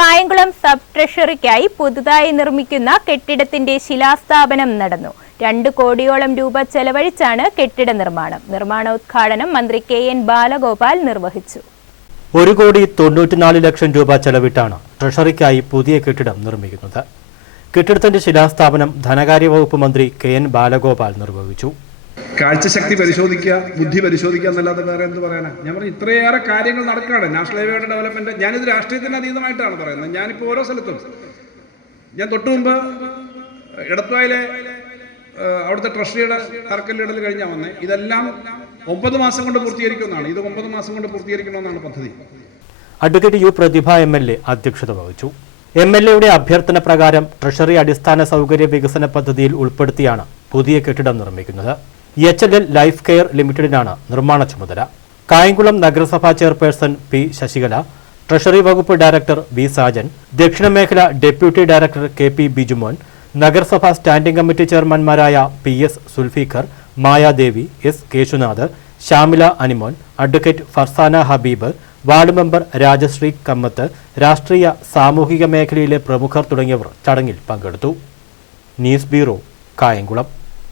Kayamkulam sub ട്രഷറിക്കായി പുതുതായി നിർമ്മിക്കുന്ന കെട്ടിടത്തിന്റെ ശിലാസ്ഥാപനം നടന്നു. രണ്ട് കോടിയോളം രൂപ ചെലവഴിച്ചാണ് കെട്ടിട നിർമ്മാണം. നിർമ്മാണോദ്ഘാടനം മന്ത്രി കെ എൻ ബാലഗോപാൽ നിർവഹിച്ചു. ഒരു കോടി തൊണ്ണൂറ്റിനാല് ലക്ഷം രൂപ ചെലവിട്ടാണ് ട്രഷറിക്കായി പുതിയ കെട്ടിടം നിർമ്മിക്കുന്നത്. കെട്ടിടത്തിന്റെ ശിലാസ്ഥാപനം ധനകാര്യ വകുപ്പ് മന്ത്രി കെ എൻ ബാലഗോപാൽ നിർവഹിച്ചു. കാഴ്ചശക്തി പരിശോധിക്കുക ബുദ്ധി പരിശോധിക്കുക എന്നല്ലാതെ വേറെ എന്ത് പറയാനാ? ഞാൻ പറഞ്ഞു ഇത്രയേറെ കാര്യങ്ങൾ നടക്കുകയാണ് നാഷണൽ ഹൈവേയുടെ ഡെവലപ്മെന്റ് ഞാനിത് രാഷ്ട്രീയത്തിന് അതീതമായിട്ടാണ് പറയുന്നത്. ഞാനിപ്പോൾ ഓരോ സ്ഥലത്തും ഞാൻ തൊട്ടു മുമ്പ് ഇടത്തുവായിലെ ഏഹ്, അവിടുത്തെ ട്രഷറിയുടെ തറക്കല്ലിടൽ കഴിഞ്ഞാൽ വന്നേ. ഇതെല്ലാം ഒമ്പത് മാസം കൊണ്ട് പൂർത്തീകരിക്കുമെന്നാണ്. ഇത് ഒമ്പത് മാസം കൊണ്ട് പൂർത്തീകരിക്കണമെന്നാണ് പദ്ധതി. Advocate U Prathibha M L A അധ്യക്ഷത വഹിച്ചു. എം എൽ എയുടെ അഭ്യർത്ഥന പ്രകാരം ട്രഷറി അടിസ്ഥാന സൗകര്യ വികസന പദ്ധതിയിൽ ഉൾപ്പെടുത്തിയാണ് പുതിയ കെട്ടിടം നിർമ്മിക്കുന്നത്. H L L life care ലിമിറ്റഡിനാണ് നിർമ്മാണ ചുമതല. കായംകുളം നഗരസഭാ ചെയർപേഴ്സൺ പി ശശികല ട്രഷറി വകുപ്പ് ഡയറക്ടർ വി സാജൻ ദക്ഷിണ മേഖല deputy director K P Bijumon നഗരസഭാ standing committee ചെയർമാൻമാരായ P S Sulfeekhar Mayadevi S Keshunath Shamila Animon advocate Farsana Habeeb ward member Rajasree Kammath രാഷ്ട്രീയ സാമൂഹിക മേഖലയിലെ പ്രമുഖർ തുടങ്ങിയവർ ചടങ്ങിൽ പങ്കെടുത്തു. News bureau Kayamkulam.